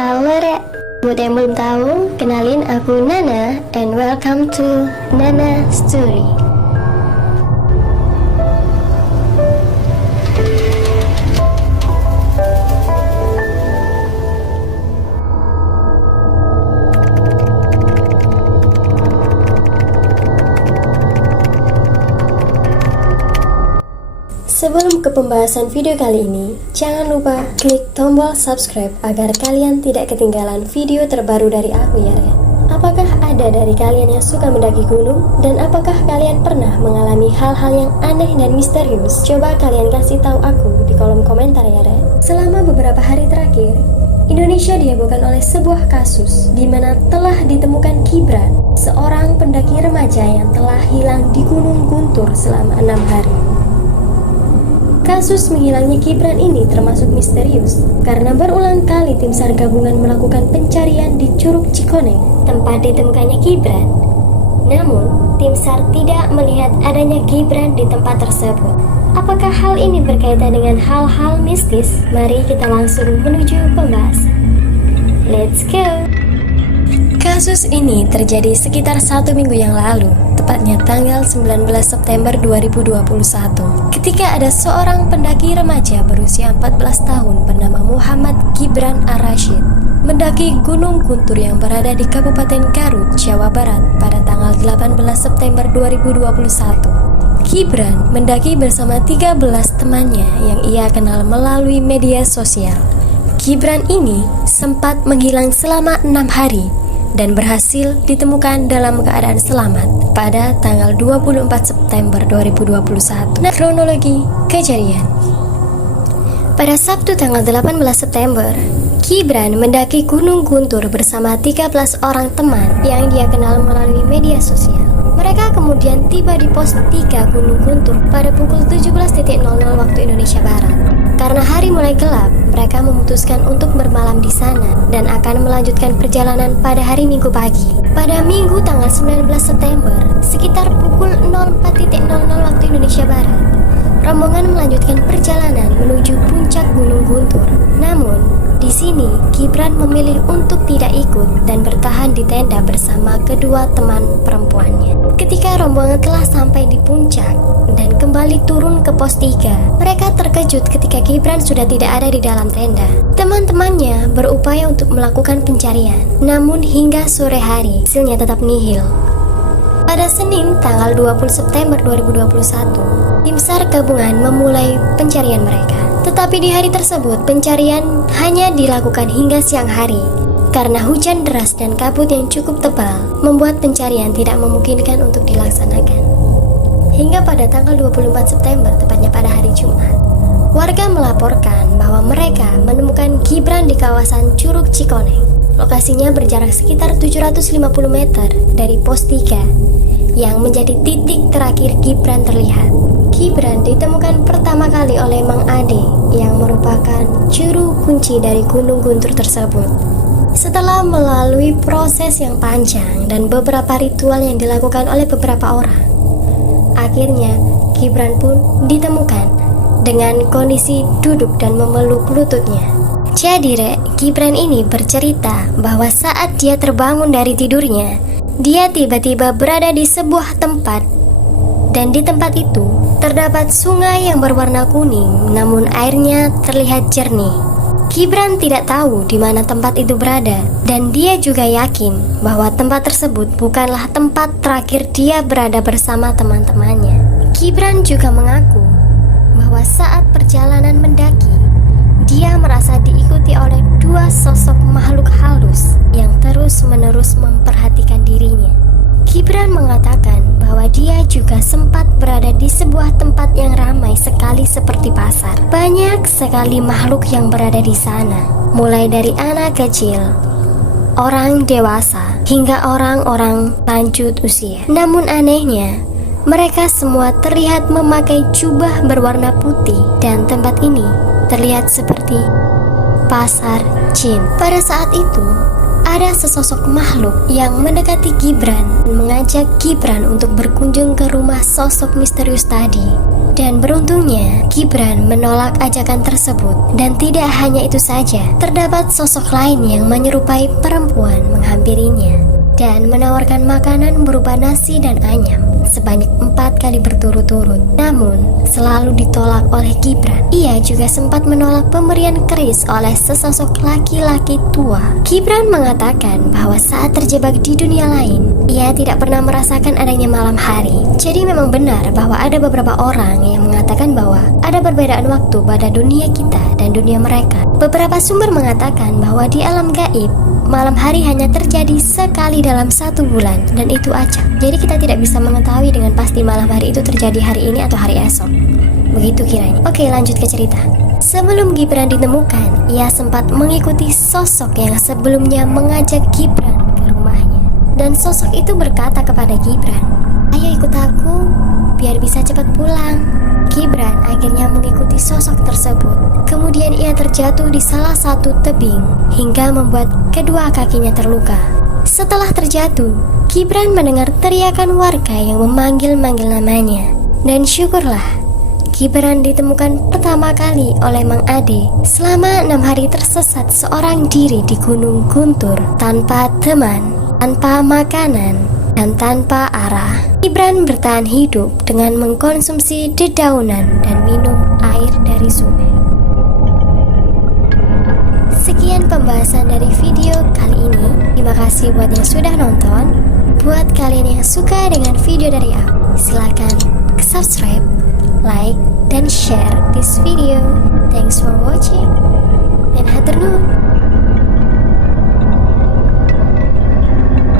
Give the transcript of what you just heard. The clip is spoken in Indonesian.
Halo Rek, buat yang belum tahu, kenalin aku Nana and welcome to Nana Story. Sebelum ke pembahasan video kali ini, jangan lupa klik tombol subscribe agar kalian tidak ketinggalan video terbaru dari aku ya Re. Apakah ada dari kalian yang suka mendaki gunung? Dan apakah kalian pernah mengalami hal-hal yang aneh dan misterius? Coba kalian kasih tahu aku di kolom komentar ya Re. Selama beberapa hari terakhir, Indonesia dihebohkan oleh sebuah kasus di mana telah ditemukan Gibran, seorang pendaki remaja yang telah hilang di Gunung Guntur selama 6 hari. Kasus menghilangnya Gibran ini termasuk misterius karena berulang kali tim SAR gabungan melakukan pencarian di Curug Cikoneng, tempat ditemukannya Gibran. Namun, tim SAR tidak melihat adanya Gibran di tempat tersebut. Apakah hal ini berkaitan dengan hal-hal mistis? Mari kita langsung menuju pembahasan. Let's go! Kasus ini terjadi sekitar 1 minggu yang lalu, tepatnya tanggal 19 September 2021, ketika ada seorang pendaki remaja berusia 14 tahun bernama Muhammad Gibran Ar-Rashid mendaki Gunung Guntur yang berada di Kabupaten Garut, Jawa Barat pada tanggal 18 September 2021. Gibran mendaki bersama 13 temannya yang ia kenal melalui media sosial. Gibran ini sempat menghilang selama 6 hari dan berhasil ditemukan dalam keadaan selamat pada tanggal 24 September 2021. Nah, kronologi kejadian. Pada Sabtu tanggal 18 September, Gibran mendaki Gunung Guntur bersama 13 orang teman yang dia kenal melalui media sosial. Mereka kemudian tiba di pos 3 Gunung Guntur pada pukul 17.00 waktu Indonesia Barat. Karena hari mulai gelap, mereka memutuskan untuk bermalam di sana dan akan melanjutkan perjalanan pada hari Minggu pagi. Pada Minggu tanggal 19 September, sekitar pukul 04.00 waktu Indonesia Barat, rombongan melanjutkan perjalanan menuju puncak Gunung Guntur. Namun, di sini Gibran memilih untuk tidak ikut dan bertahan di tenda bersama kedua teman perempuannya. Ketika rombongan telah sampai di puncak dan kembali turun ke pos 3, mereka terkejut ketika Gibran sudah tidak ada di dalam tenda. Teman-temannya berupaya untuk melakukan pencarian, namun hingga sore hari hasilnya tetap nihil. Pada Senin tanggal 20 September 2021, tim SAR gabungan memulai pencarian mereka. Tetapi di hari tersebut pencarian hanya dilakukan hingga siang hari karena hujan deras dan kabut yang cukup tebal membuat pencarian tidak memungkinkan untuk dilaksanakan. Hingga pada tanggal 24 September, tepatnya pada hari Jumat, warga melaporkan bahwa mereka menemukan Gibran di kawasan Curug Cikoneng. Lokasinya berjarak sekitar 750 meter dari pos 3 yang menjadi titik terakhir Gibran terlihat. Gibran ditemukan pertama kali oleh Mang Ade yang merupakan juru kunci dari Gunung Guntur tersebut. Setelah melalui proses yang panjang dan beberapa ritual yang dilakukan oleh beberapa orang, akhirnya Gibran pun ditemukan dengan kondisi duduk dan memeluk lututnya. Jadi Rek, Gibran ini bercerita bahwa saat dia terbangun dari tidurnya, dia tiba-tiba berada di sebuah tempat, dan di tempat itu terdapat sungai yang berwarna kuning, namun airnya terlihat jernih. Gibran tidak tahu di mana tempat itu berada, dan dia juga yakin bahwa tempat tersebut bukanlah tempat terakhir dia berada bersama teman-temannya. Gibran juga mengaku bahwa saat perjalanan mendaki, dia merasa diikuti oleh 2 sosok makhluk halus yang terus-menerus memperhatikan dirinya. Gibran mengatakan bahwa dia juga sempat berada di sebuah tempat yang ramai sekali seperti pasar. Banyak sekali makhluk yang berada di sana, mulai dari anak kecil, orang dewasa, hingga orang-orang lanjut usia. Namun anehnya, mereka semua terlihat memakai jubah berwarna putih dan tempat ini terlihat seperti pasar jin. Pada saat itu, ada sesosok makhluk yang mendekati Gibran dan mengajak Gibran untuk berkunjung ke rumah sosok misterius tadi. Dan beruntungnya, Gibran menolak ajakan tersebut. Dan tidak hanya itu saja, terdapat sosok lain yang menyerupai perempuan menghampirinya dan menawarkan makanan berupa nasi dan ayam sebanyak 4 kali berturut-turut. Namun, selalu ditolak oleh Gibran. Ia juga sempat menolak pemberian keris oleh sesosok laki-laki tua. Gibran mengatakan bahwa saat terjebak di dunia lain, ia tidak pernah merasakan adanya malam hari. Jadi memang benar bahwa ada beberapa orang yang mengatakan bahwa ada perbedaan waktu pada dunia kita dan dunia mereka. Beberapa sumber mengatakan bahwa di alam gaib, malam hari hanya terjadi sekali dalam 1 bulan, dan itu acak. Jadi kita tidak bisa mengetahui dengan pasti malam hari itu terjadi hari ini atau hari esok. Begitu kiranya. Oke, lanjut ke cerita. Sebelum Gibran ditemukan, ia sempat mengikuti sosok yang sebelumnya mengajak Gibran ke rumahnya. Dan sosok itu berkata kepada Gibran, "Ayo ikut aku, biar bisa cepat pulang." Gibran akhirnya mengikuti sosok tersebut. Kemudian ia terjatuh di salah satu tebing hingga membuat kedua kakinya terluka. Setelah terjatuh, Gibran mendengar teriakan warga yang memanggil-manggil namanya. Dan syukurlah, Gibran ditemukan pertama kali oleh Mang Ade. Selama 6 hari tersesat seorang diri di Gunung Guntur, tanpa teman, tanpa makanan, dan tanpa arah. Gibran bertahan hidup dengan mengkonsumsi dedaunan dan minum air dari sungai. Sekian pembahasan dari video kali ini. Terima kasih buat yang sudah nonton. Buat kalian yang suka dengan video dari aku, silakan subscribe, like, dan share this video. Thanks for watching and hatur nuhun.